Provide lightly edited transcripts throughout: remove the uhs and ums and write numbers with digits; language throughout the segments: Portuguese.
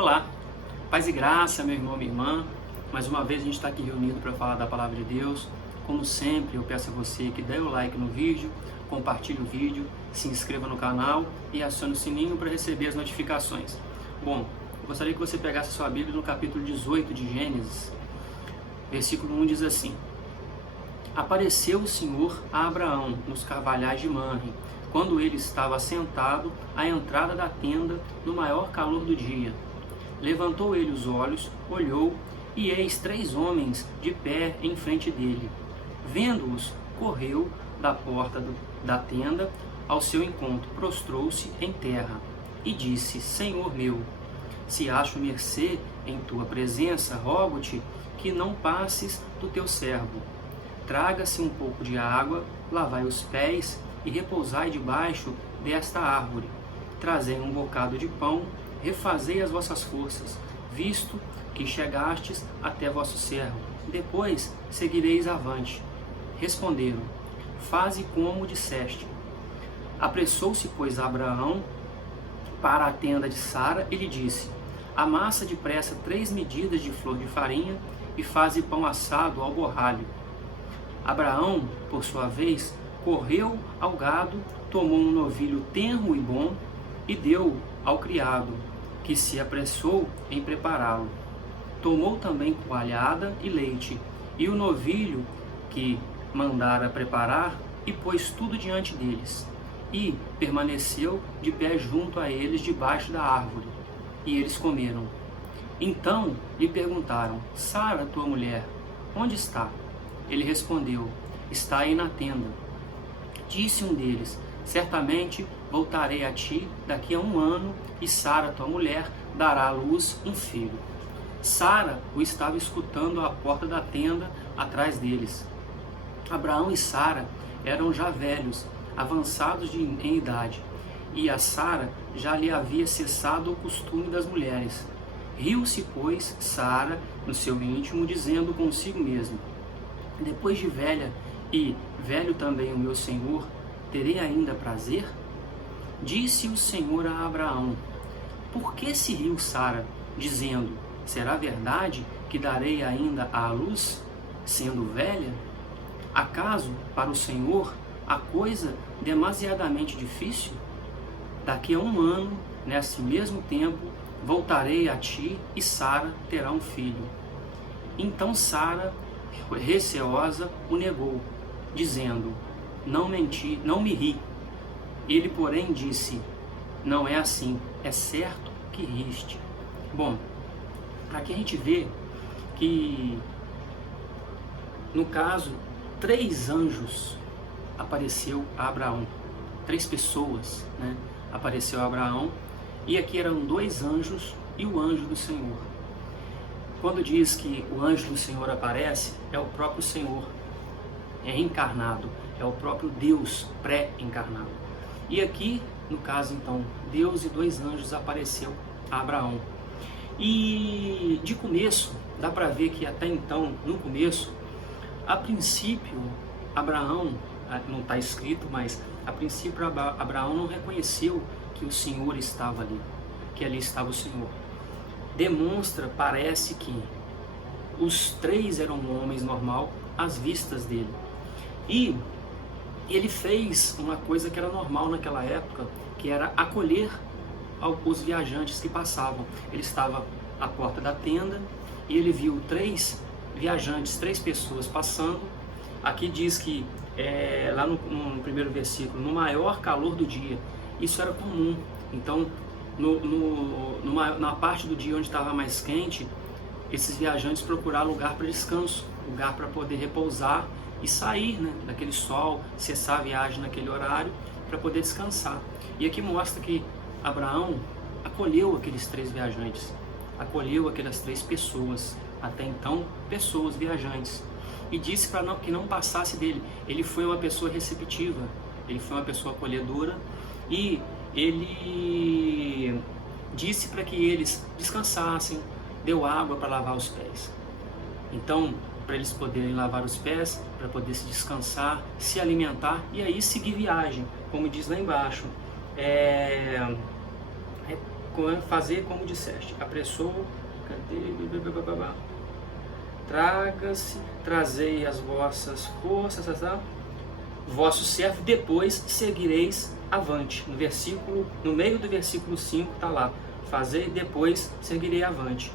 Olá, paz e graça, meu irmão, minha irmã. Mais uma vez a gente está aqui reunido para falar da Palavra de Deus. Como sempre, eu peço a você que dê o like no vídeo, compartilhe o vídeo, se inscreva no canal e acione o sininho para receber as notificações. Bom, eu gostaria que você pegasse a sua Bíblia no capítulo 18 de Gênesis. Versículo 1 diz assim: Apareceu o Senhor a Abraão nos carvalhais de Manre, quando ele estava sentado à entrada da tenda no maior calor do dia. Levantou ele os olhos, olhou, e eis 3 homens de pé em frente dele. Vendo-os, correu da porta da tenda ao seu encontro, prostrou-se em terra e disse: Senhor meu, se acho mercê em tua presença, rogo-te que não passes do teu servo. Traga-se um pouco de água, lavai os pés e repousai debaixo desta árvore. Trazei um bocado de pão, refazei as vossas forças, visto que chegastes até vosso servo. Depois seguireis avante. Responderam: Faze como disseste. Apressou-se, pois, Abraão para a tenda de Sara e lhe disse: Amassa depressa 3 medidas de flor de farinha e faze pão assado ao borralho. Abraão, por sua vez, correu ao gado, tomou um novilho tenro e bom e deu ao criado, que se apressou em prepará-lo. Tomou também coalhada e leite, e o novilho que mandara preparar, e pôs tudo diante deles. E permaneceu de pé junto a eles debaixo da árvore, e eles comeram. Então lhe perguntaram: Sara, tua mulher, onde está? Ele respondeu: Está aí na tenda. Disse um deles: Certamente voltarei a ti daqui a 1 ano, e Sara, tua mulher, dará à luz um filho. Sara o estava escutando à porta da tenda atrás deles. Abraão e Sara eram já velhos, avançados em idade, e a Sara já lhe havia cessado o costume das mulheres. Riu-se, pois, Sara no seu íntimo, dizendo consigo mesma: Depois de velha, e velho também o meu senhor, terei ainda prazer? Disse o Senhor a Abraão: Por que se riu Sara, dizendo: Será verdade que darei ainda à luz, sendo velha? Acaso para o Senhor a coisa demasiadamente difícil? Daqui a 1 ano, nesse mesmo tempo, voltarei a ti e Sara terá um filho. Então Sara, receosa, o negou, dizendo: Não menti, não me ri. Ele, porém, disse: Não é assim, é certo que riste. Bom, aqui a gente vê que, no caso, 3 anjos apareceu a Abraão. 3 pessoas, né, apareceu a Abraão. E aqui eram 2 anjos e o anjo do Senhor. Quando diz que o anjo do Senhor aparece, é o próprio Senhor, é encarnado, é o próprio Deus pré-encarnado. E aqui, no caso então, Deus e 2 anjos apareceu a Abraão. E de começo, dá para ver que até então, no começo, a princípio, Abraão, não está escrito, mas a princípio Abraão não reconheceu que o Senhor estava ali, que ali estava o Senhor. Demonstra, parece que os 3 eram homens normal às vistas dele. E ele fez uma coisa que era normal naquela época, que era acolher os viajantes que passavam. Ele estava à porta da tenda e ele viu 3 viajantes, 3 pessoas passando. Aqui diz que, lá no primeiro versículo, no maior calor do dia. Isso era comum. Então, na parte do dia onde estava mais quente, esses viajantes procuraram lugar para descanso, lugar para poder repousar e sair, né, daquele sol, cessar a viagem naquele horário para poder descansar. E aqui mostra que Abraão acolheu aqueles 3 viajantes, acolheu aquelas 3 pessoas, até então pessoas viajantes, e disse para que não passasse dele. Ele foi uma pessoa receptiva, ele foi uma pessoa acolhedora, e ele disse para que eles descansassem, deu água para lavar os pés. Então, para eles poderem lavar os pés, para poder se descansar, se alimentar e aí seguir viagem, como diz lá embaixo. fazer como disseste. Apressou, trazei as vossas forças, vosso servo, depois seguireis avante. No meio do versículo 5 está lá, fazei, depois seguirei avante.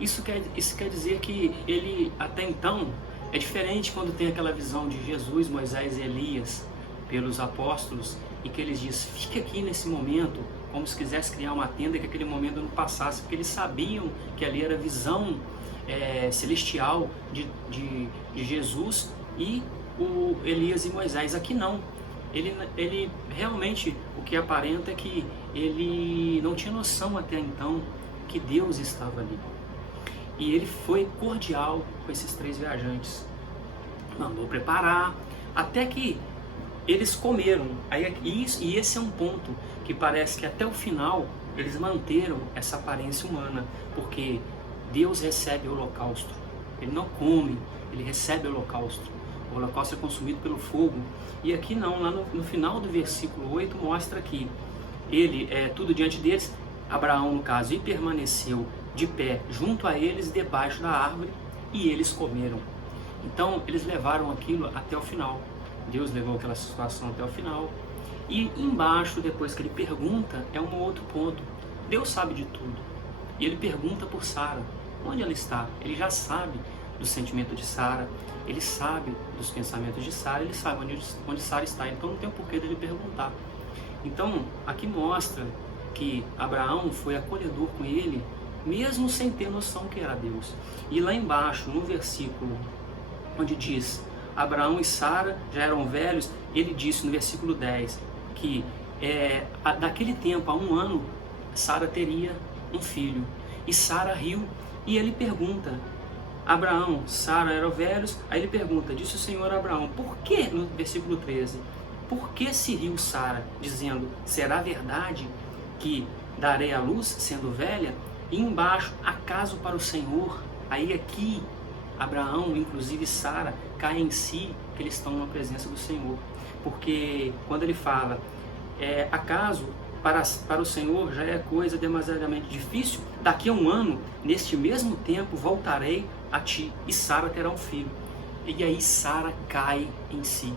Isso quer dizer que ele, até então, é diferente quando tem aquela visão de Jesus, Moisés e Elias pelos apóstolos, e que eles dizem, fique aqui nesse momento, como se quisesse criar uma tenda, que aquele momento não passasse, porque eles sabiam que ali era a visão celestial de Jesus e o Elias e Moisés. Aqui não. Ele realmente, o que aparenta é que ele não tinha noção até então que Deus estava ali. E ele foi cordial com esses 3 viajantes. Mandou preparar, até que eles comeram. E esse é um ponto que parece que até o final eles manteram essa aparência humana, porque Deus recebe o holocausto. Ele não come, ele recebe o holocausto. O holocausto é consumido pelo fogo. E aqui não, lá no final do versículo 8 mostra que ele, tudo diante deles, Abraão no caso, e permaneceu de pé junto a eles, debaixo da árvore, e eles comeram. Então eles levaram aquilo até o final. Deus levou aquela situação até o final. E embaixo, depois que ele pergunta, é um outro ponto. Deus sabe de tudo. E ele pergunta por Sara, onde ela está. Ele já sabe do sentimento de Sara, ele sabe dos pensamentos de Sara, ele sabe onde Sara está, então não tem o porquê dele perguntar. Então, aqui mostra que Abraão foi acolhedor com ele, mesmo sem ter noção que era Deus. E lá embaixo, no versículo onde diz, Abraão e Sara já eram velhos, ele disse no versículo 10, que daquele tempo, há 1 ano, Sara teria um filho. E Sara riu, e ele pergunta, Abraão, Sara eram velhos, aí ele pergunta, disse o Senhor a Abraão, por que, no versículo 13, por que se riu Sara, dizendo, será verdade que darei à luz, sendo velha? E embaixo, acaso para o Senhor? Aí aqui, Abraão, inclusive Sara, caem em si, que eles estão na presença do Senhor. Porque quando ele fala, acaso para o Senhor já é coisa demasiadamente difícil, daqui a 1 ano, neste mesmo tempo, voltarei a ti, e Sara terá um filho. E aí Sara cai em si,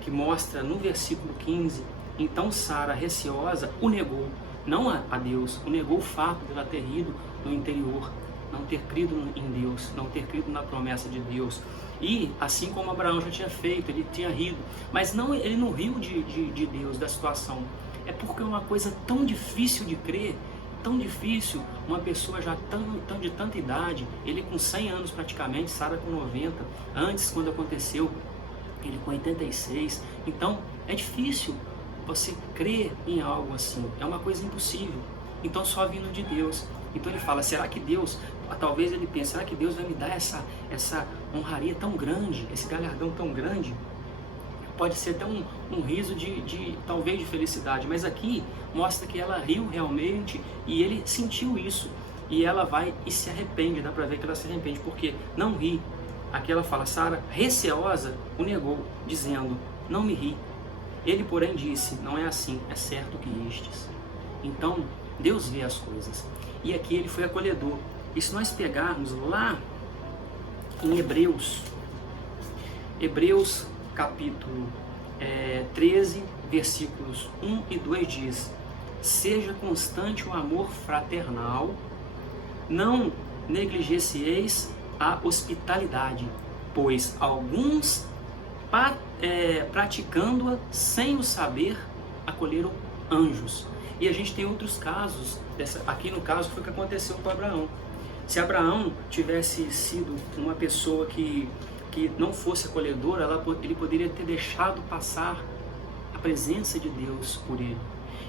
que mostra no versículo 15, então Sara, receosa, o negou, não a Deus, o negou o fato de ela ter ido no interior, não ter crido em Deus, não ter crido na promessa de Deus. E assim como Abraão já tinha feito, ele tinha rido, mas não, ele não riu de Deus, da situação. É porque é uma coisa tão difícil de crer, tão difícil, uma pessoa já tão de tanta idade, ele com 100 anos praticamente, Sara com 90, antes quando aconteceu, ele com 86, então é difícil você crer em algo assim, é uma coisa impossível, então só vindo de Deus. Então ele fala, será que Deus, talvez ele pense, será que Deus vai me dar essa honraria tão grande, esse galardão tão grande? Pode ser até um riso talvez de felicidade, mas aqui mostra que ela riu realmente e ele sentiu isso. E ela vai e se arrepende, dá pra ver que ela se arrepende, porque não ri. Aqui ela fala, Sara, receosa, o negou, dizendo, não me ri. Ele, porém, disse, não é assim, é certo que ristes. Então, Deus vê as coisas. E aqui ele foi acolhedor. E se nós pegarmos lá em Hebreus capítulo 13, versículos 1 e 2 diz, seja constante o amor fraternal, não negligencieis a hospitalidade, pois alguns praticando-a sem o saber, acolheram anjos. E a gente tem outros casos, aqui no caso foi o que aconteceu com Abraão. Se Abraão tivesse sido uma pessoa que não fosse acolhedora, ele poderia ter deixado passar a presença de Deus por ele.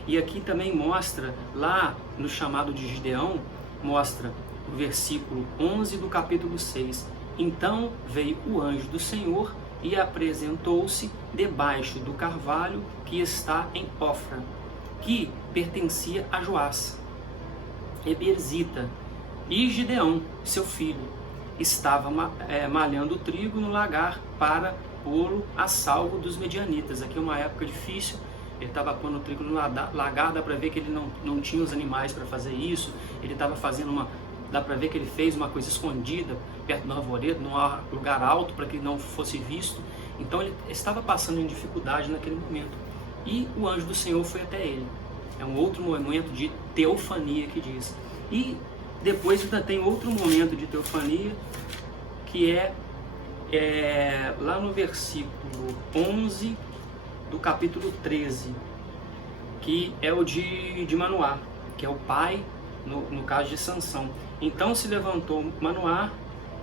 E aqui também mostra, lá no chamado de Gideão, mostra o versículo 11 do capítulo 6. Então veio o anjo do Senhor e apresentou-se debaixo do carvalho que está em Ofra, que pertencia a Joás, Eberzita, e Gideão, seu filho, estava malhando trigo no lagar para pô-lo a salvo dos medianitas. Aqui é uma época difícil, ele estava pondo o trigo no lagar, dá para ver que ele não tinha os animais para fazer isso, ele estava fazendo dá para ver que ele fez uma coisa escondida, perto do arvoredo, num lugar alto, para que não fosse visto. Então ele estava passando em dificuldade naquele momento. E o anjo do Senhor foi até ele. É um outro momento de teofania que diz. E depois ainda tem outro momento de teofania, que é lá no versículo 11 do capítulo 13, que é o de Manoá, que é o pai, no caso de Sansão. Então se levantou Manoá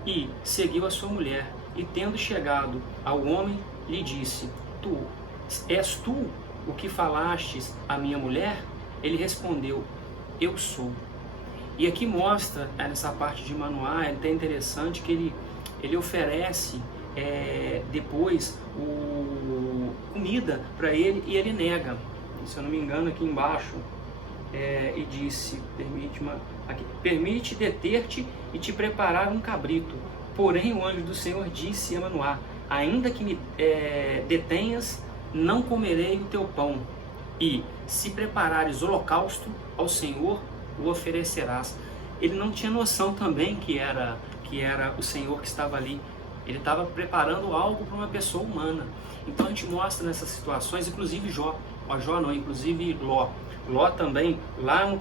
e seguiu a sua mulher, e tendo chegado ao homem, lhe disse: És tu o que falastes à minha mulher? Ele respondeu: eu sou. E aqui mostra, nessa parte de Manoá, é até interessante que ele oferece depois comida para ele, e ele nega. Se eu não me engano, aqui embaixo, e disse: permite deter-te e te preparar um cabrito. Porém o anjo do Senhor disse a Manoá: ainda que me detenhas, não comerei o teu pão, e se preparares holocausto ao Senhor, o oferecerás. Ele não tinha noção também que era o Senhor que estava ali. Ele estava preparando algo para uma pessoa humana. Então a gente mostra nessas situações, inclusive inclusive Ló. Ló também, lá um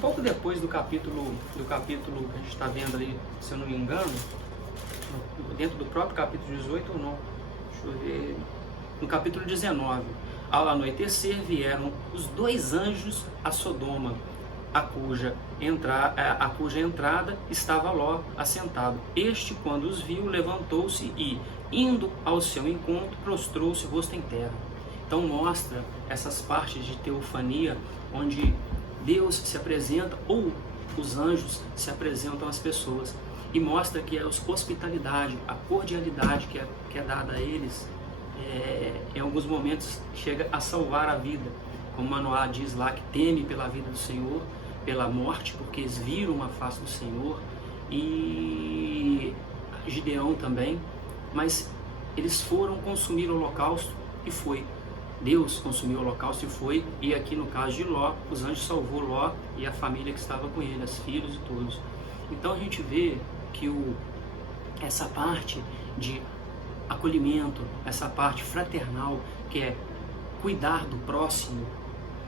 pouco depois do capítulo que a gente está vendo ali, se eu não me engano, dentro do próprio capítulo 18 ou não, deixa eu ver, no capítulo 19, ao anoitecer vieram os 2 anjos a Sodoma, a cuja entrada estava Ló assentado. Este, quando os viu, levantou-se e, indo ao seu encontro, prostrou-se rosto em terra. Então mostra essas partes de teofania, onde Deus se apresenta, ou os anjos se apresentam às pessoas, e mostra que a hospitalidade, a cordialidade que é dada a eles, em alguns momentos chega a salvar a vida. Como Manoá diz lá, que teme pela vida do Senhor, pela morte, porque eles viram a face do Senhor, e Gideão também, mas eles foram consumir o holocausto, e foi. Deus consumiu o holocausto e foi, e aqui no caso de Ló, os anjos salvou Ló e a família que estava com ele, os filhos e todos. Então a gente vê que essa parte de acolhimento, essa parte fraternal, que é cuidar do próximo,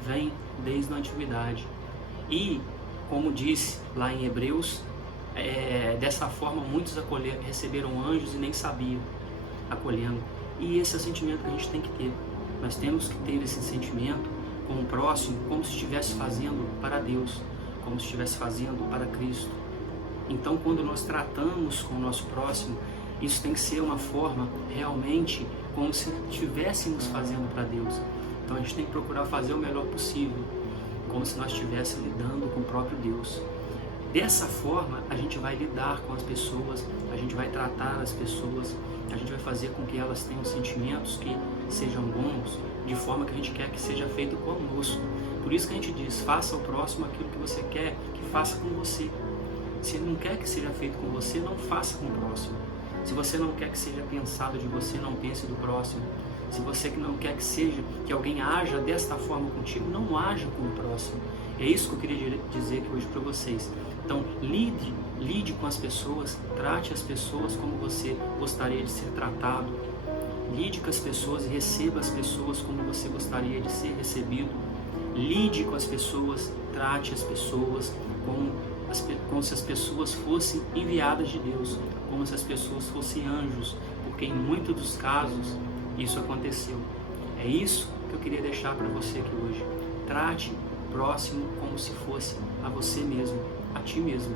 vem desde a antiguidade. E, como disse lá em Hebreus, dessa forma muitos receberam anjos e nem sabiam, acolhendo. E esse é o sentimento que a gente tem que ter. Nós temos que ter esse sentimento com o próximo, como se estivesse fazendo para Deus, como se estivesse fazendo para Cristo. Então, quando nós tratamos com o nosso próximo, isso tem que ser uma forma realmente como se estivéssemos fazendo para Deus. Então a gente tem que procurar fazer o melhor possível, como se nós estivéssemos lidando com o próprio Deus. Dessa forma, a gente vai lidar com as pessoas, a gente vai tratar as pessoas, a gente vai fazer com que elas tenham sentimentos que sejam bons, de forma que a gente quer que seja feito conosco. Por isso que a gente diz: faça ao próximo aquilo que você quer que faça com você. Se ele não quer que seja feito com você, não faça com o próximo. Se você não quer que seja pensado de você, não pense do próximo. Se você não quer que alguém haja desta forma contigo, não haja com o próximo. É isso que eu queria dizer aqui hoje para vocês. Então, lide com as pessoas, trate as pessoas como você gostaria de ser tratado. Lide com as pessoas e receba as pessoas como você gostaria de ser recebido. Lide com as pessoas, trate as pessoas como se as pessoas fossem enviadas de Deus, como se as pessoas fossem anjos, porque em muitos dos casos isso aconteceu. É isso que eu queria deixar para você aqui hoje. Trate o próximo como se fosse a você mesmo, a ti mesmo.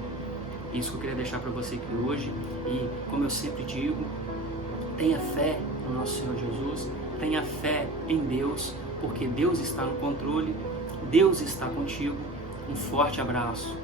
Isso que eu queria deixar para você aqui hoje. E como eu sempre digo, tenha fé no nosso Senhor Jesus, tenha fé em Deus, porque Deus está no controle, Deus está contigo. Um forte abraço.